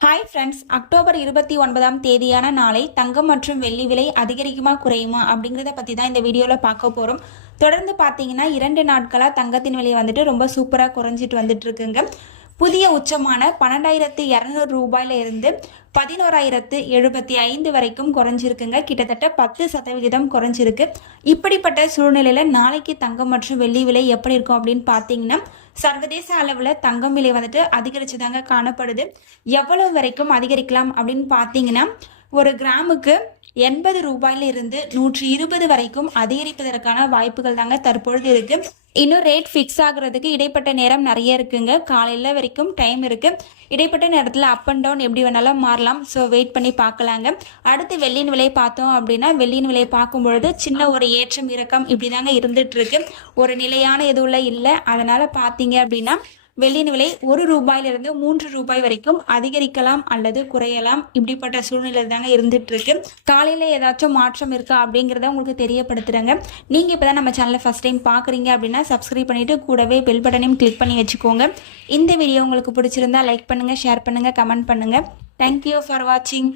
Hi friends October இருபத்தி ஒன்பதாம் தேதியான நாளை தங்கம் மற்றும் வெள்ளி விலை அதிகரிக்குமா குறையுமா அப்படிங்கிறத பற்றி தான் இந்த வீடியோவில் பார்க்க போகிறோம் தொடர்ந்து பார்த்தீங்கன்னா இரண்டு நாட்களாக தங்கத்தின் விலை வந்துட்டு ரொம்ப சூப்பராக குறைஞ்சிட்டு வந்துட்டு இருக்குங்க. புதிய உச்சமான பன்னெண்டாயிரத்து இரநூறு ரூபாயில இருந்து பதினோராயிரத்து எழுபத்தி ஐந்து வரைக்கும் குறைஞ்சிருக்குங்க. கிட்டத்தட்ட பத்து சதவிகிதம் குறைஞ்சிருக்கு. இப்படிப்பட்ட சூழ்நிலையில நாளைக்கு தங்கம் மற்றும் வெள்ளி விலை எப்படி இருக்கும் அப்படின்னு பார்த்தீங்கன்னா சர்வதேச அளவில் தங்கம் விலை வந்துட்டு அதிகரிச்சுதாங்க காணப்படுது. எவ்வளவு வரைக்கும் அதிகரிக்கலாம் அப்படின்னு பார்த்தீங்கன்னா ஒரு கிராமுக்கு எண்பது ரூபாயில இருந்து நூற்றி இருபது வரைக்கும் அதிகரிப்பதற்கான வாய்ப்புகள் தாங்க தற்பொழுது இருக்கு. இன்னும் ரேட் ஃபிக்ஸ் ஆகுறதுக்கு இடைப்பட்ட நேரம் நிறைய இருக்குங்க. காலையில் வரைக்கும் டைம் இருக்கு. இடைப்பட்ட நேரத்தில் அப் அண்ட் டவுன் எப்படி வேணாலும் மாறலாம். ஸோ வெயிட் பண்ணி பார்க்கலாங்க. அடுத்து வெள்ளியின் விலை பார்த்தோம் அப்படின்னா வெள்ளியின் விலை பார்க்கும் பொழுது சின்ன ஒரு ஏற்றம் இறக்கம் இப்படி தாங்க இருந்துட்டு இருக்கு. ஒரு நிலையான எதுவும் இல்லை. அதனால பார்த்தீங்க அப்படின்னா வெள்ளியின் விலை ஒரு ரூபாயிலிருந்து மூன்று ரூபாய் வரைக்கும் அதிகரிக்கலாம் அல்லது குறையலாம். இப்படிப்பட்ட சூழ்நிலை தாங்க இருந்துட்டு இருக்கு காலையில் ஏதாச்சும் மாற்றம் இருக்கா அப்படிங்கிறத உங்களுக்கு தெரியப்படுத்துறாங்க. நீங்கள் இப்போ தான் நம்ம சேனலை ஃபஸ்ட் டைம் பார்க்குறீங்க அப்படின்னா சப்ஸ்கிரைப் பண்ணிட்டு கூடவே பெல் பட்டனையும் கிளிக் பண்ணி வச்சுக்கோங்க. இந்த வீடியோ உங்களுக்கு பிடிச்சிருந்தா லைக் பண்ணுங்கள் ஷேர் பண்ணுங்கள் கமெண்ட் பண்ணுங்கள் தேங்க்யூ ஃபார் வாட்சிங்